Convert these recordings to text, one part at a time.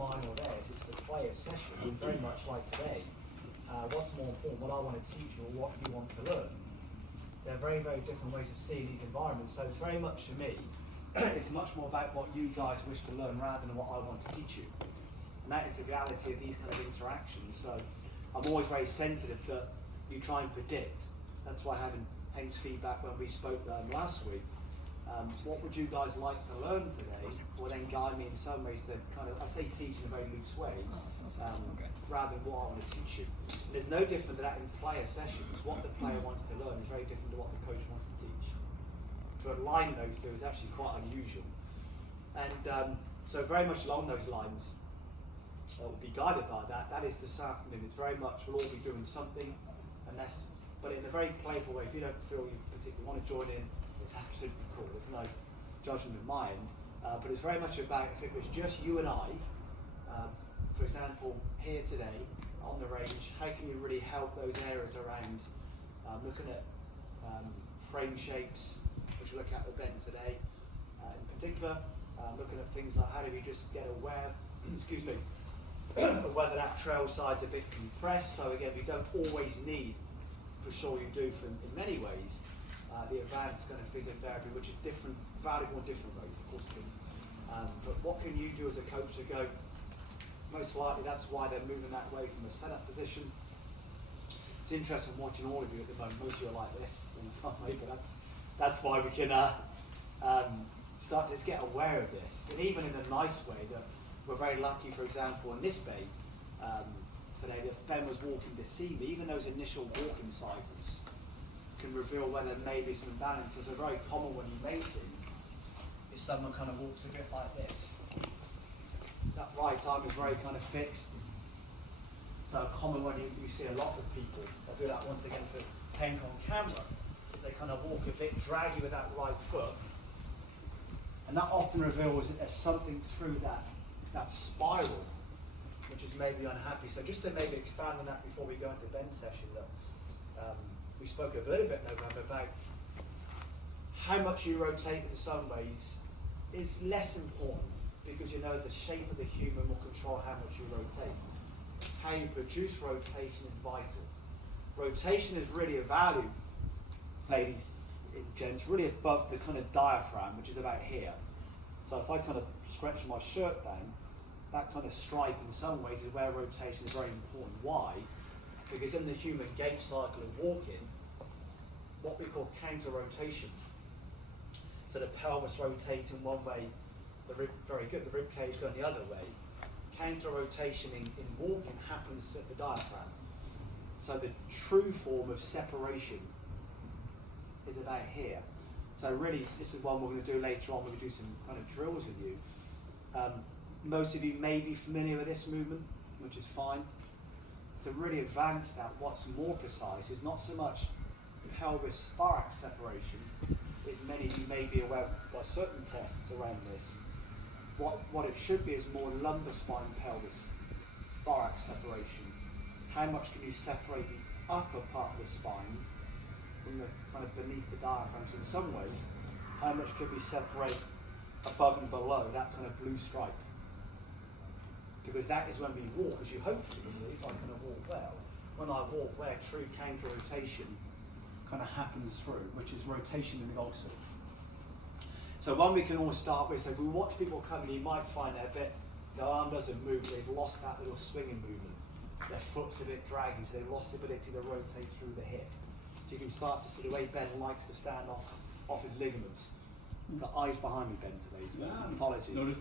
mine or theirs, it's the player session, and very much like today. What's more important, what I want to teach you or what you want to learn. They're very, very different ways of seeing these environments. So it's very much, for me, it's much more about what you guys wish to learn rather than what I want to teach you. And that is the reality of these kind of interactions. So I'm always very sensitive that you try and predict. That's why having Hank's feedback when we spoke last week, what would you guys like to learn today, will then guide me in some ways to kind of, I say teach in a very loose way, rather than what I want to teach you. And there's no different to that in player sessions. What the player wants to learn is very different to what the coach wants to teach. To align those two is actually quite unusual. And so very much along those lines, we'll be guided by that. That is this afternoon. It's very much, we'll all be doing something, but in a very playful way. If you don't feel you particularly want to join in, it's absolutely cool. There's no judgment of mine. But it's very much about, if it was just you and I, for example, here today on the range, how can you really help those areas around looking at frame shapes, which we'll look at with Ben today, in particular, looking at things like how do we just get aware, excuse me, of whether that trail side's a bit compressed. So again, we don't always need, for sure you do in many ways, the advanced kind of physiotherapy, which is different, valuable in different ways, of course it is. But what can you do as a coach to go, most likely that's why they're moving that way from a setup position. It's interesting watching all of you at the moment. Most of you are like this in the front way, but that's why we can start to just get aware of this. And even in a nice way, that we're very lucky, for example, in this bay today, that Ben was walking to see me. Even those initial walking cycles can reveal where there may be some imbalance. There's a very common one you may see is someone kind of walks a bit like this. That right arm is very kind of fixed. So a common one you see a lot with people. I'll do that once again for Hank on camera, is they kind of walk a bit draggy with that right foot. And that often reveals that there's something through that spiral which is maybe unhappy. So just to maybe expand on that before we go into Ben's session, that we spoke a little bit in November about how much you rotate in some ways is less important, because you know the shape of the human will control how much you rotate. How you produce rotation is vital. Rotation is really a value, ladies and gents, really above the kind of diaphragm, which is about here. So if I kind of stretch my shirt down, that kind of stripe in some ways is where rotation is very important. Why? Because in the human gait cycle of walking, what we call counter-rotation. So the pelvis rotates in one way, the rib cage going the other way. Counter-rotation in walking happens at the diaphragm. So the true form of separation is about here. So really, this is one we're going to do later on when we do some kind of drills with you. Most of you may be familiar with this movement, which is fine. To really advance that, what's more precise is not so much pelvis thorax separation, as many of you may be aware of certain tests around this. What it should be is more lumbar spine pelvis thorax separation. How much can you separate the upper part of the spine from the kind of beneath the diaphragm? So in some ways, how much can we separate above and below that kind of blue stripe? Because that is when we walk, as you hopefully see, if I kind of walk well, when I walk where true counter-rotation kind of happens through, which is rotation in the ulcer. So one we can always start with, so if we watch people coming, you might find their arm doesn't move, they've lost that little swinging movement. Their foot's a bit draggy, so they've lost the ability to rotate through the hip. So you can start to see the way Ben likes to stand off his ligaments. You've got eyes behind me, Ben, today, so apologies. Noticed.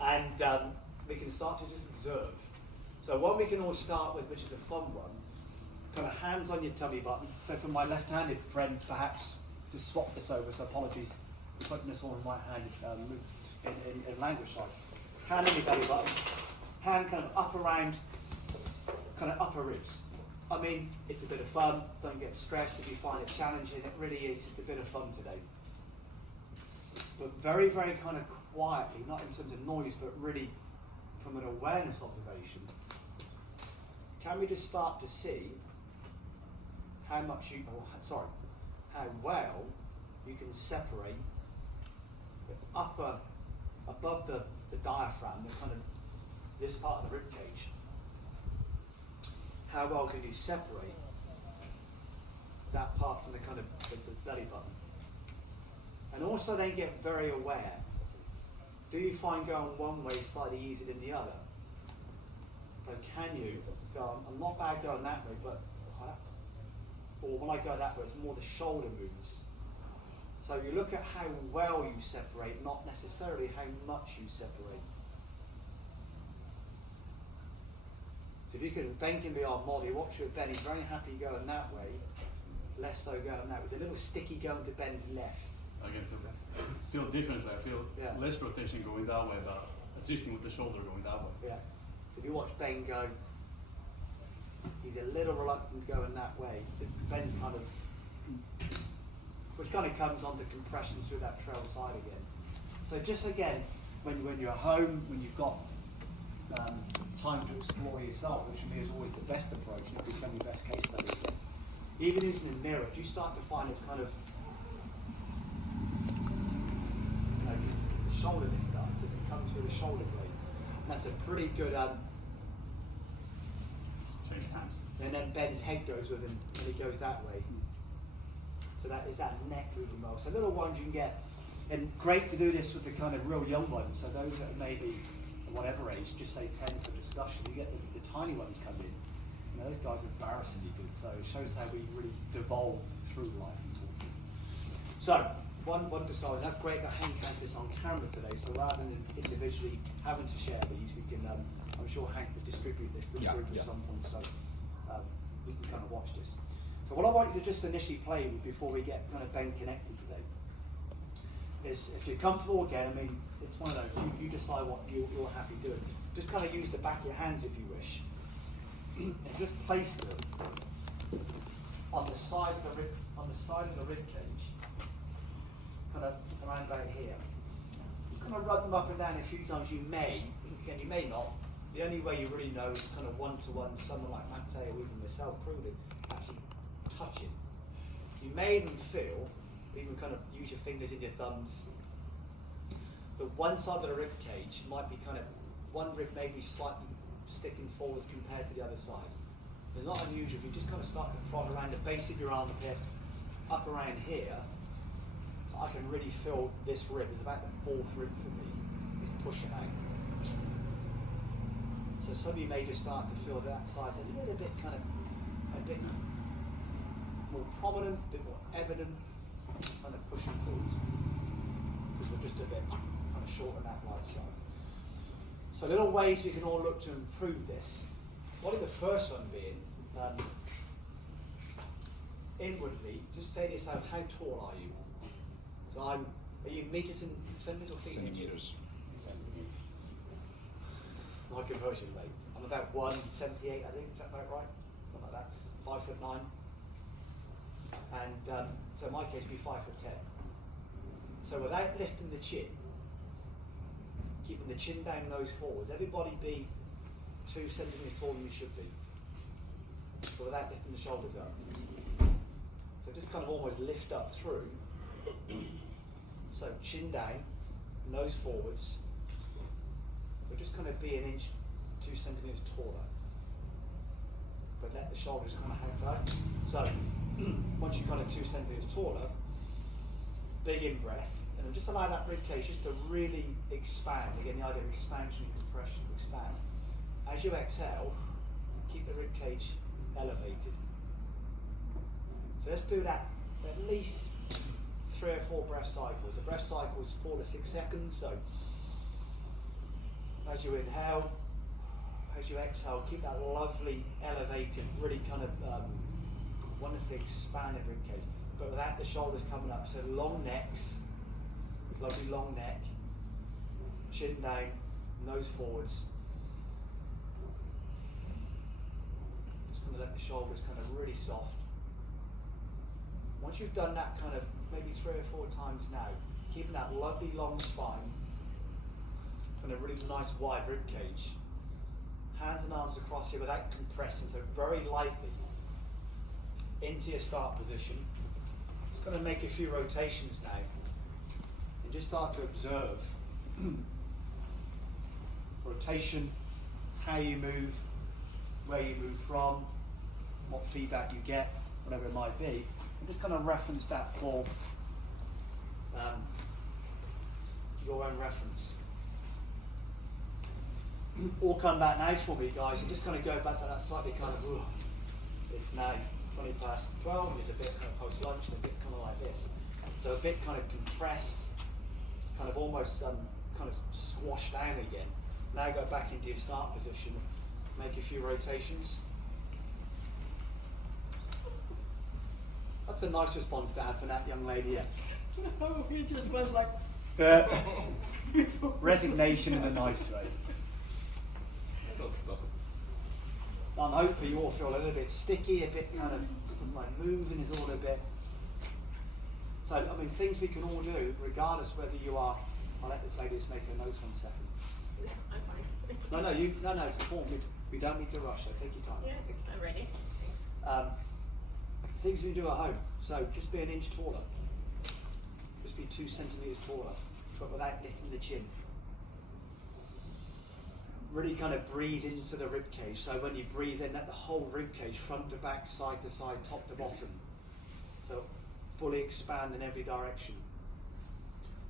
And we can start to just observe. So one we can always start with, which is a fun one, kind of hands on your tummy button. So for my left-handed friend, perhaps to swap this over, so apologies for putting this all in right-handed in language side. Hand on your belly button, hand kind of up around, kind of upper ribs. I mean, it's a bit of fun, don't get stressed if you find it challenging, it really is, it's a bit of fun today. But very, very kind of quietly, not in terms of noise, but really from an awareness observation, can we just start to see how well you can separate the upper, above the the diaphragm, the kind of this part of the rib cage, how well can you separate that part from the kind of the belly button? And also then get very aware. Do you find going one way slightly easier than the other? So can you go, I'm not bad going that way, but or when I go that way, it's more the shoulder moves. So you look at how well you separate, not necessarily how much you separate. So if you can, Ben can be our model. Watch with Ben, he's very happy going that way, less so going that way. It's a little sticky going to Ben's left. I can feel differently. I feel less rotation going that way, but assisting with the shoulder going that way. Yeah. So if you watch Ben go, he's a little reluctant going that way. Ben's kind of, which kind of comes onto compression through that trail side again. So just again, when you're at home, when you've got time to explore yourself, which for me is always the best approach, and it becomes your best case study again. Even in the mirror, you start to find it's kind of the shoulder lift up because it comes through the shoulder blade. And that's a pretty good change hands. And then Ben's head goes with him and he goes that way. So that is that neck moving well. So little ones you can get, and great to do this with the kind of real young ones. So those that are maybe whatever age, just say 10 for discussion, you get the tiny ones come in. You know, those guys are embarrassingly good. So it shows how we really devolve through life and talking. So one to start with. That's great that Hank has this on camera today. So rather than individually having to share these, we can. I'm sure Hank will distribute this to the group at some point. So we can kind of watch this. So what I want you to just initially play with before we get kind of Ben connected today is, if you're comfortable again, I mean, it's one of those, you decide what you're happy doing. Just kind of use the back of your hands if you wish. And just place them on the side of the rib cage, kind of around about here. Just kind of rub them up and down a few times. You may, again, you may not. The only way you really know is kind of one-to-one, someone like Matteo or even myself proved it, actually touching. You may even feel, even kind of use your fingers in your thumbs, the one side of the rib cage might be kind of, one rib may be slightly sticking forwards compared to the other side. It's not unusual if you just kind of start to prod around the base of your arm up around here. I can really feel this rib is about the fourth rib for me, is pushing out. So some of you may just start to feel that side a little bit kind of, a bit more prominent, a bit more evident, kind of pushing forwards. Because we're just a bit kind of short on that right side. So little ways we can all look to improve this. What is the first one being? Inwardly, just say to yourself, how tall are you? So are you meters and centimeters or feet? Centimeters. My conversion rate. I'm about 178, I think. Is that about right? Something like that. 5'9". And so in my case, be 5'10". So without lifting the chin, keeping the chin down, nose forwards, everybody be 2 centimeters taller than you should be. But without lifting the shoulders up. So just kind of almost lift up through. So chin down, nose forwards. But just kind of be 1 inch, 2 centimeters taller. But let the shoulders kind of hang tight. So once you're kind of 2 centimeters taller, big in breath, and then just allow that rib cage just to really expand. Again, the idea of expansion and compression, expand. As you exhale, keep the rib cage elevated. So let's do that at least 3 or 4 breath cycles. A breath cycle is 4 to 6 seconds. So as you inhale, as you exhale, keep that lovely elevated, really kind of wonderfully expanded rib cage, but without the shoulders coming up. So long necks, lovely long neck, chin down, nose forwards. Just going to let the shoulders kind of really soft. Once you've done that kind of maybe 3 or 4 times now, keeping that lovely long spine and a really nice wide rib cage. Hands and arms across here without compressing, so very lightly into your start position. Just going to make a few rotations now and just start to observe rotation, how you move, where you move from, what feedback you get, whatever it might be, and just kind of reference that for your own reference. All come back now for me, guys, and just kind of go back to that slightly kind of, ooh, it's now 20 past 12, and it's a bit kind of post-lunch, and a bit kind of like this. So a bit kind of compressed, kind of almost kind of squashed down again. Now go back into your start position, make a few rotations. That's a nice response to have from that young lady. Yeah. No, he just went like. Resignation in a nice way. I'm hopefully you all feel a little bit sticky, a bit kind of like moving is all a bit. So, I mean, things we can all do, regardless whether you are. I'll let this lady just make her notes 1 second. I'm fine. No, it's important. We don't need to rush, so take your time. Yeah, I'm ready. Thanks. Things we do at home. So, just be an inch taller. Just be 2 centimeters taller, but without lifting the chin. Really kind of breathe into the rib cage. So when you breathe in, let the whole rib cage, front to back, side to side, top to bottom. So fully expand in every direction.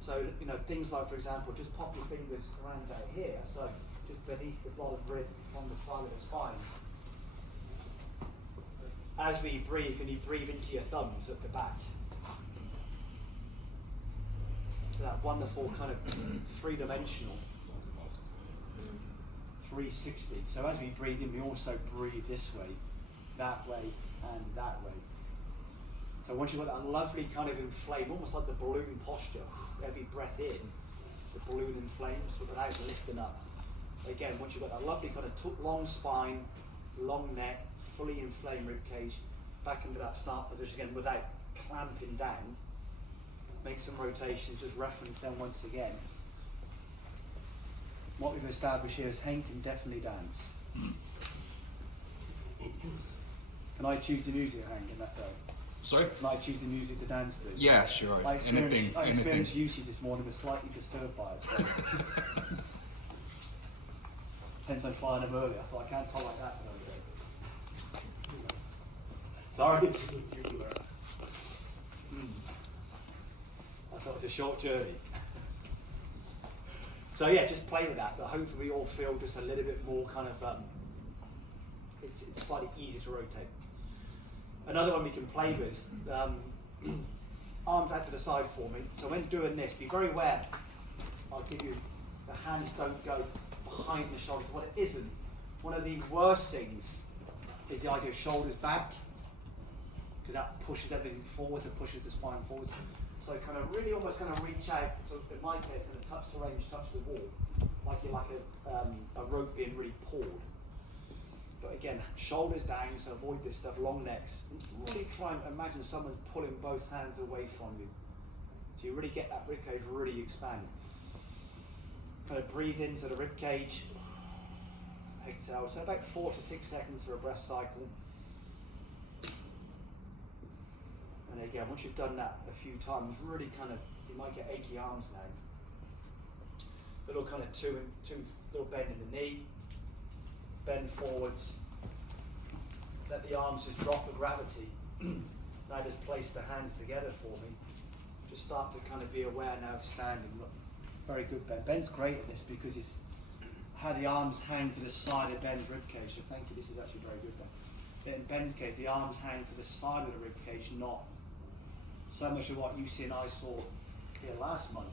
So, you know, things like, for example, just pop your fingers around out here, so just beneath the bottom rib on the side of the spine. As we breathe, can you breathe into your thumbs at the back? So that wonderful kind of three-dimensional 360. So as we breathe in, we also breathe this way, that way, and that way. So once you've got that lovely kind of inflame, almost like the balloon posture, every breath in, the balloon inflames without lifting up. Again, once you've got that lovely kind of long spine, long neck, fully inflamed rib cage, back into that start position again without clamping down. Make some rotations, just reference them once again. What we've established here is Hank can definitely dance. Can I choose the music, Hank, in that day? Sorry? Can I choose the music to dance to? Yeah, sure. I experienced Anything. usage this morning, was slightly disturbed by it. So. Hence I fired him earlier. I thought I can't talk like that for another day. Sorry. I thought it was a short journey. So yeah, just play with that, but hopefully we all feel just a little bit more kind of, it's slightly easier to rotate. Another one we can play with, arms out to the side for me. So when doing this, be very aware. I'll give you, the hands don't go behind the shoulders. What it isn't, one of the worst things is the idea of shoulders back, because that pushes everything forwards, it pushes the spine forwards. So kind of really almost kind of reach out, so in my case, kind of touch the range, touch the wall, like you're like a rope being really pulled. But again, shoulders down, so avoid this stuff, long necks. Really try and imagine someone pulling both hands away from you. So you really get that rib cage really expanded. Kind of breathe into the rib cage, exhale. So about 4 to 6 seconds for a breath cycle. And again, once you've done that a few times, really kind of, you might get achy arms now. Little kind of two little bend in the knee, bend forwards. Let the arms just drop with gravity. Now just place the hands together for me. Just start to kind of be aware now of standing. Look, very good Ben. Ben's great at this because it's how the arms hang to the side of Ben's rib cage. So thank you, this is actually very good Ben. In Ben's case, the arms hang to the side of the rib cage, not so much of what you see and I saw here last month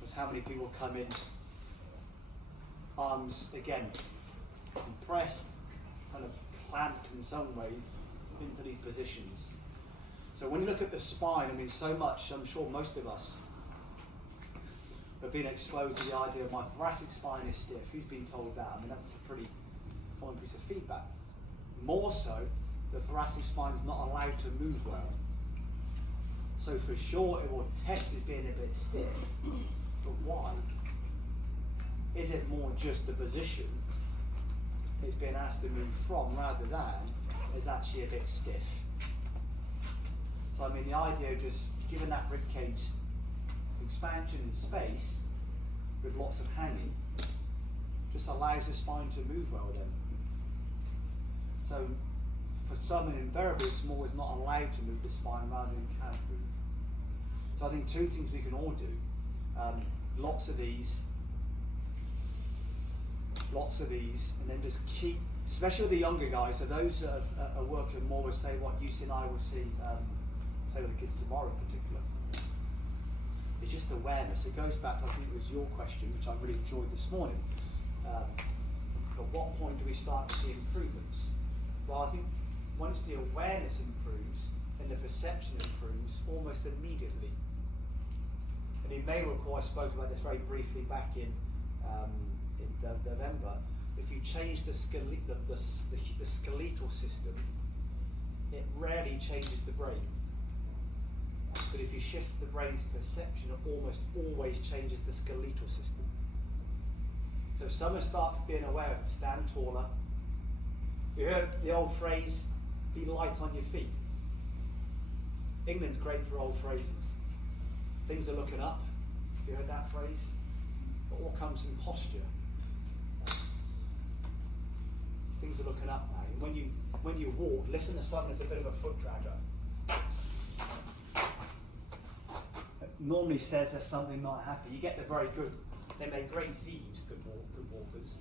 was how many people come in, arms again compressed, kind of clamped in some ways into these positions. So when you look at the spine, I mean, so much, I'm sure most of us have been exposed to the idea of my thoracic spine is stiff. Who's been told that? I mean, that's a pretty common piece of feedback. More so, the thoracic spine is not allowed to move well. So for sure it will test as being a bit stiff, but why? Is it more just the position it's being asked to move from rather than is actually a bit stiff? So I mean the idea of just giving that ribcage expansion in space with lots of hanging just allows the spine to move well then. So for some, invariably, it's more is not allowed to move the spine rather than can move. So I think two things we can all do. Lots of these, and then just keep, especially with the younger guys, so those that are working more with, say, what UC and I will see, say with the kids tomorrow in particular, it's just awareness. It goes back to, I think it was your question, which I really enjoyed this morning. At what point do we start to see improvements? Well, I think once the awareness improves and the perception improves almost immediately. And you may recall I spoke about this very briefly back in November. If you change the skeletal system, it rarely changes the brain. But if you shift the brain's perception, it almost always changes the skeletal system. So if someone starts being aware, stand taller. You heard the old phrase, be light on your feet. England's great for old phrases. Things are looking up. Have you heard that phrase? It all comes in posture. Things are looking up now. And when you walk, listen to something that's a bit of a foot dragger. It normally says there's something not happy. You get the very good. They make great thieves, good walkers,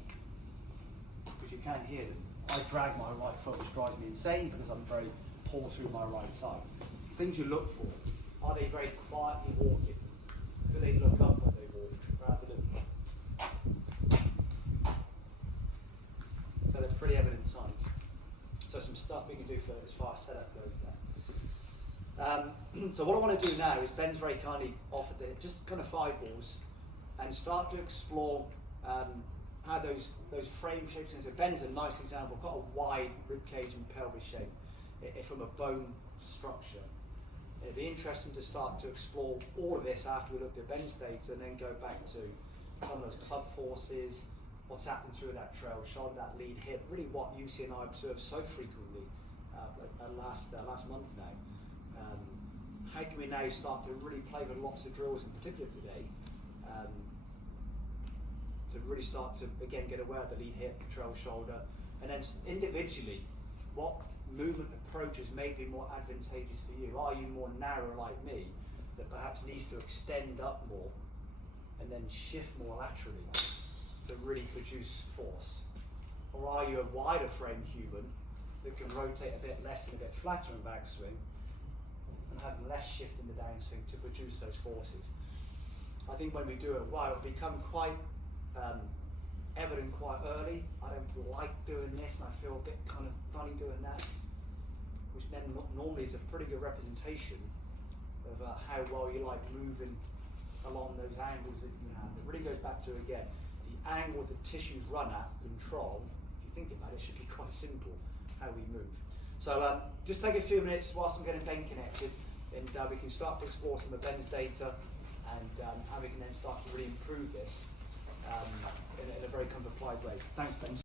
because you can't hear them. I drag my right foot, which drives me insane because I'm very poor through my right side. Things you look for. Are they very quietly walking? Do they look up when they walk rather than... So they're pretty evident signs. So some stuff we can do for as far as setup goes there. So what I want to do now is Ben's very kindly offered just kind of 5 balls and start to explore how those frame shapes. So Ben is a nice example, got a wide rib cage and pelvis shape from a bone structure. It'd be interesting to start to explore all of this after we looked at Ben's data and then go back to some of those club forces, what's happened through that trail, shoulder, that lead hip, really what UC and I observe so frequently last month now. How can we now start to really play with lots of drills, in particular today, to really start to, again, get aware of the lead hip, trail, shoulder, and then individually, what movement approaches may be more advantageous for you. Are you more narrow like me, that perhaps needs to extend up more and then shift more laterally to really produce force? Or are you a wider frame human that can rotate a bit less and a bit flatter in backswing and have less shift in the downswing to produce those forces? I think when we do it well, it'll become quite evident quite early. I don't like doing this and I feel a bit kind of funny doing that, which then normally is a pretty good representation of how well you like moving along those angles that you have. It really goes back to, again, the angle the tissues run at, control. If you think about it, it should be quite simple how we move. So just take a few minutes whilst I'm getting Ben connected, and we can start to explore some of Ben's data and how we can then start to really improve this in a very kind of applied way. Thanks, Ben.